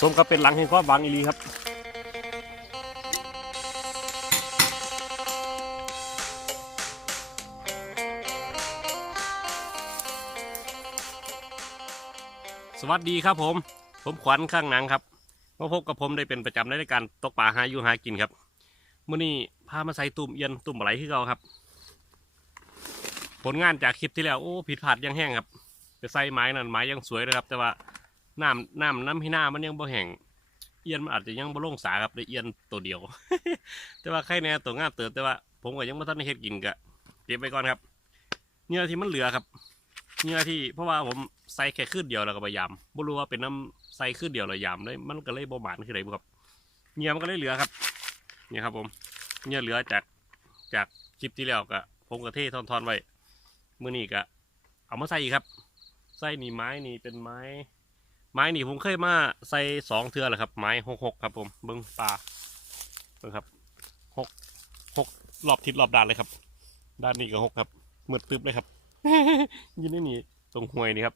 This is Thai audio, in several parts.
สมกับเป็นหลังแห่งความหวังอีลีครับสวัสดีครับผม ผมขวัญข้างหนังครับมาพบกับผมได้เป็นประจำในรายการตกปลาหาอยู่หากินครับมื่อนี้พามาใส่ตุ่มเอียนตุ่มอะไรที่เราครับ ผลงานจากคลิปที่แล้วโอ้ผิดพลาดยังแห้งครับไปใส่ไม้นั่นไม้ยังสวยเลยครับ แต่ว่า น้ำน้ำน้ำที่หน้ามันยังบ่แห้งเอียนมันอาจจะยังบ่ลงสาครับได้เอียนตัวเดียว แต่ว่าใครแน่ตัวงามเติบแต่ว่า ผมก็ยังไม่ทันได้เฮ็ดกินกะเก็บไปก่อนครับเนื้อที่มันเหลือครับเนื้อที่เพราะว่าผมใส่แค่คืนเดียวแล้วก็ไปยำไม่รู้ว่าเป็นน้ำใส่คืนเดียวหรือยำเลยมันก็เลยบ่หมานคือไรบุครับเนื้อมันก็เลยเหลือครับนี่ครับ ผมเนื้อเหลือจากจากคลิปที่แล้วก็ผมก็เททอนๆไว้มื้อนี้ก็เอามาใส่อีกครับใส่นี่ไม้นี่เป็นไม้ ไม้นี่ผมเคยมาใส่สองเทือแหละครับ ไม้หกหกครับผมเบิ้งปลาเบิ้งครับหกหกรอบทิศรอบด้านเลยครับ ด้านนี้ก็หกครับมืดตึบเลยครับยินดีนี่ตรงห่วยนี่ครับ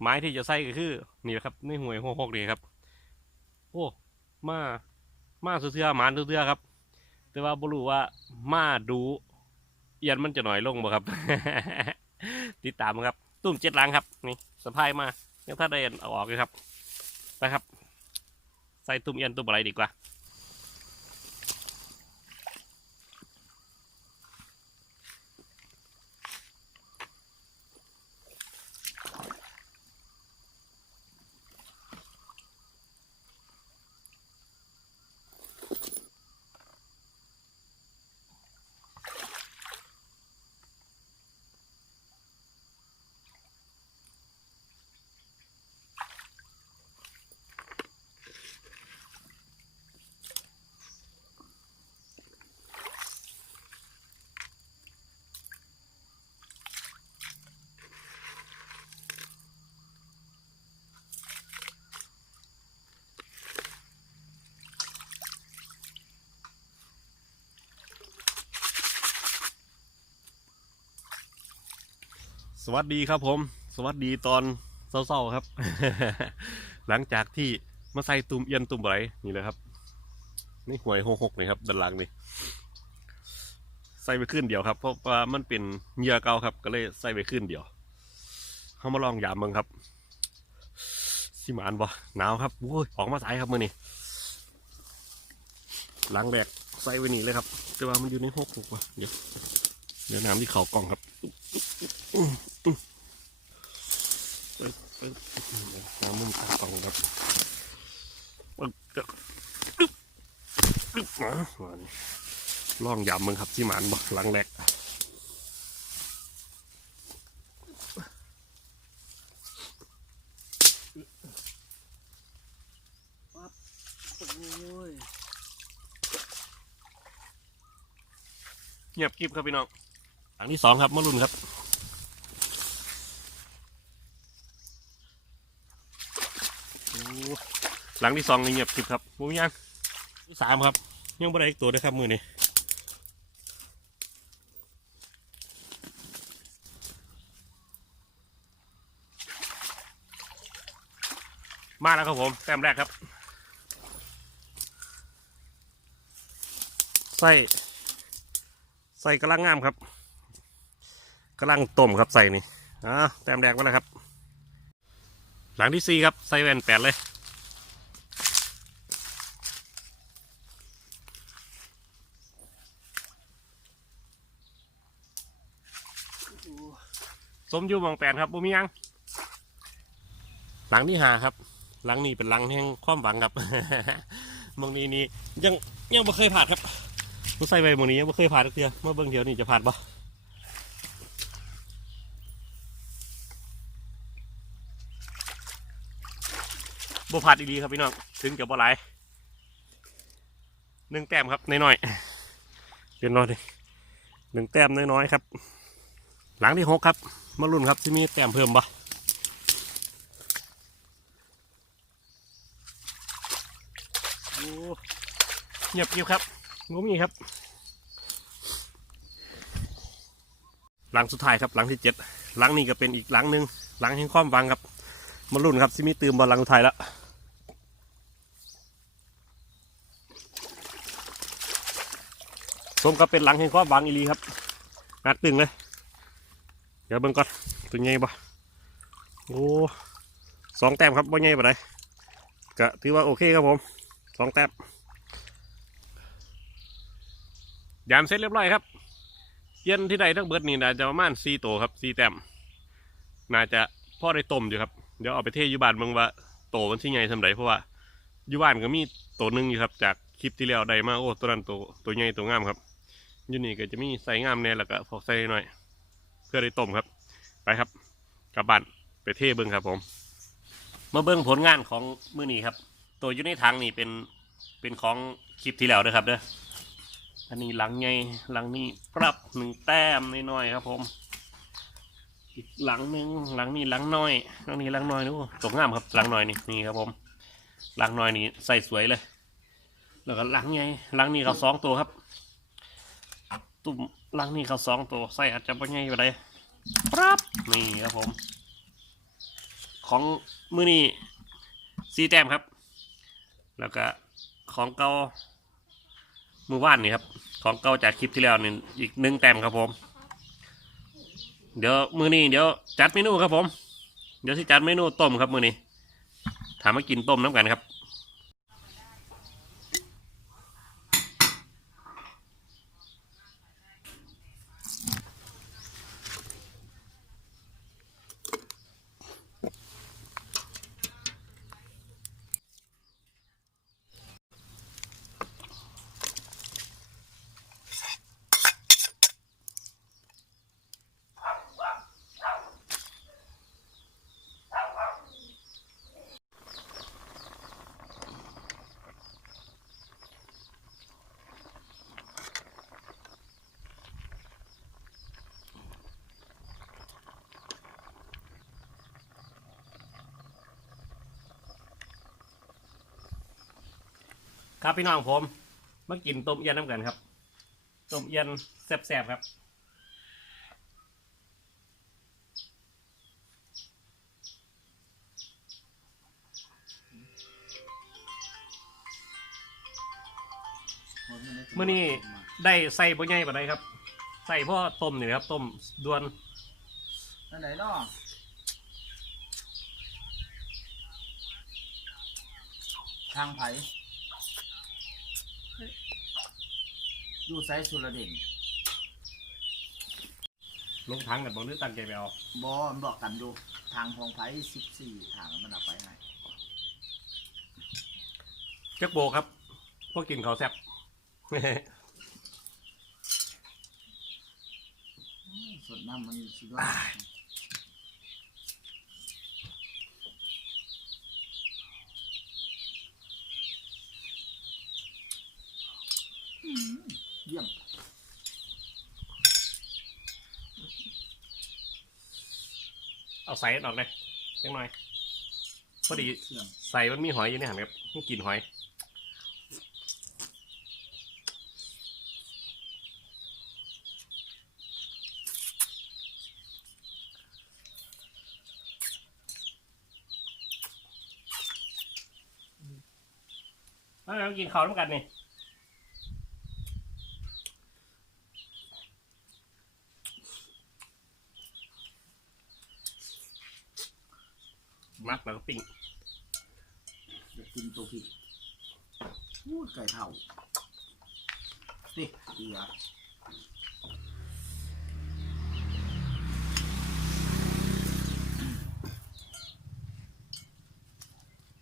ไม้ที่จะใส่ก็คือนี่แหละครับในห่วยหกหกนี่ครับ โอ้มามาเสื้อๆหมานเสื้อครับ แต่ว่าบ่รู้ว่ามาดูเอียนมันจะหน่อยลงบ่ครับ ติดตามครับ ตุ้มเจ็ดหลังครับ นี่สะพายมา ยังถ้าได้เอาออกเลยครับไปครับ ใส่ตุ้มเอียนตุ้มอะไรดีกว่า สวัสดีครับผม สวัสดีตอนเศร้าๆครับ หลังจากที่มาใส่ตุ่มเอียนตุ่มไหลนี่เลยครับ นี่หวยหกหกนี่ครับด้านหลังนี่ใส่ไปขึ้นเดียวครับ เพราะว่ามันเป็นเหยื่อเก่าครับ ก็เลยใส่ไปขึ้นเดียวเขามาลองยามเมืองครับสิมานบ่หนาวครับโอ้ยออกมาสายครับมื่อนี้หลังแรกใส่ไว้นี่เลยครับ แต่ว่ามันอยู่ในหกหกว่ะเดี๋ยว เดี๋ยวน้ำที่เขากล่องครับปึ๊บปึ๊บน้ำมุมตากล่องครับปึ๊บปึ๊บปึ๊บปึ๊บมามานี่องยำมึงครับที่หมานบ่หลังแรกเงียบกริบครับพี่น้อง หลังที่สองครับมะรุนครับหลังที่สองเงียบกริบครับมูยังที่สามครับยังไม่ได้อีกตัวเลยครับมือนี้มาแล้วครับผมแต้มแรกครับใส่ใส่กำลังงามครับ กำลังต้มครับใส่นี่อ่าแต้มแรกมาแล้วครับ หลังที่สี่ครับใส่แว่นแปดเลยสมอยู่มองแปดครับบุมียัง หลังที่หาครับ หลังนี้เป็นหลังแห่งความหวังครับมองนี้นี่ยังยังไม่เคยผ่านครับผมใส่ไปมองนี้ยังไม่เคยผ่านสักเทียมาเบิ่งเดียวนี่จะผ่านปะ บ่ผ่านอีดีครับพี่น้องถึงจะบ่หลายหนึ่งแต้มครับน้อยๆเป็นน้อยดิหนึ่งแต้มน้อยๆครับ หลังที่หกครับ มาลุ้นครับที่มีแต้มเพิ่มปะโอ้เงียบเงียบครับงมีครับ หลังสุดท้ายครับหลังที่เจ็ดหลังนี้ก็เป็นอีกหลังหนึ่งหลังแห่งความหวังครับ มาลุ้นครับที่มีตื่มบอลหลังสุดท้ายแล้ว สมกับเป็นหลังแห่งความหวังอีลีครับหนักตึงเลย เดี๋ยวเบิ่งก่อนตัวใหญ่ปะโอ้สองแต้มครับบ่ใหญ่ปะไดก็ถือว่าโอเคครับผมสองแต้มยามเสร็จเรียบร้อยครับเย็นที่ใดทั้งเบิดนี่น่าจะประมาณสี่ตัวครับสี่แต้มน่าจะพ่อได้ต้มอยู่ครับเดี๋ยวเอาไปเทอยู่บ้านเบิ่งว่าโตมันสิใหญ่สำใดเพราะว่าอยู่บ้านก็มีตัวหนึงอยู่ครับ จากคลิปที่แล้วได้มาโอ้ตัวนั้นตัวตัวใหญ่ตัวงามครับ ยู่นี่ก็จะมีใส่งามแน่แล้วก็พอกใส่หน่อย เพื่อได้ต้มครับ ไปครับกลับบ้านไปเทเบิ้งครับผม มาเบิ้งผลงานของมือนี้ครับ ตัวอยู่ในถังนี่เป็นเป็นของคลิปที่แล้วนะครับเด้ออันนี้หลังไงหลังนี้ปรับหนึ่งแต้มน้อยๆครับ ผม อีกหลังหนึ่งหลังนี้หลังน้อยหลังนี้หลังน้อยนู้ตกงามครับหลังน้อยนี่นี่ครับผมหลังน้อยนี่ใส่สวยเลย แล้วก็หลังไงหลังนี้เขาสองตัวครับ ตุ่มหลังนี้เขาสองตัวใส่อาจจะไม่ง่ายไปเลยครับนี่ครับผม ของมือนี้สีแต้มครับ แล้วก็ของเก่ามือว่านนี่ครับ ของเก่าจากคลิปที่แล้วนี่อีกหนึ่งแต้มครับผม เดี๋ยวมือนี้เดี๋ยวจัดเมนูครับผม เดี๋ยวสิจัดเมนูต้มครับมือนี้ถามมากินต้มน้ำกันครับ ครับพี่น้องผมมากินต้มเอียนน้ำกันครับต้มเอียนแซ่บๆครับเมื้อนี้ได้ใส่บ่ใหญ่ปานใดครับ ใส่พ่อต้มนี่ครับต้มด่วนนั่นไหนเนาะทางไผ อยู่ไซสุรเด่นลงทางกันบ่หรือตั้งใจไปเอาบอมันบอกกันอยู่ทางของไผสิบสี่ทางมันเอาไปให้จักโบครับ พวกกินเขาวแซ่บอืมส่วนน้ำมันสุดยอดอืมเยี่ยม เอาใส่ออกเลยจังหน่อย พอดีใส่มันมีหอยอยู่ในหันครับต้องกินหอยเอาเรากินข้าวด้วยกันนี่ แล้วก็ปิ้งอยากกินตัวพี่พูดไก่เท่าสิเกลือ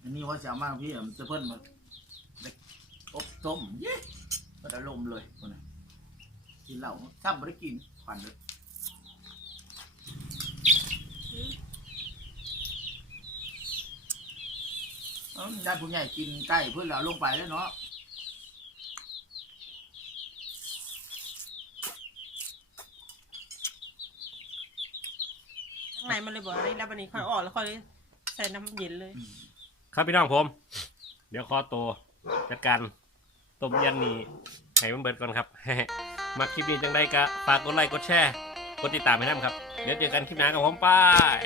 อันนี้ว่าจะมากพี่อมจะเพิ่นมาอบต้มเย้ก็จะลมเลยคนน่ะกินเหล้าถ้าไม่ได้กินผ่านเลย เอ้าญาติผู้ใหญ่กินใกล้เพื่อนเราลงไปแล้วเนาะข้างในมันเลยบอกอะไรแล้ววันนี้ค่อยออกแล้วค่อยใส่น้ำเย็นเลย ครับพี่น้องผม เดี๋ยวขอตัวจัดการต้มยันนี่ให้มันเบิดก่อนครับ มาคลิปนี้จังได้ก็ฝากกดไลค์กดแชร์กดติดตามให้ด้วยครับ เดี๋ยวเจอกันคลิปหน้ากับผมไป้าย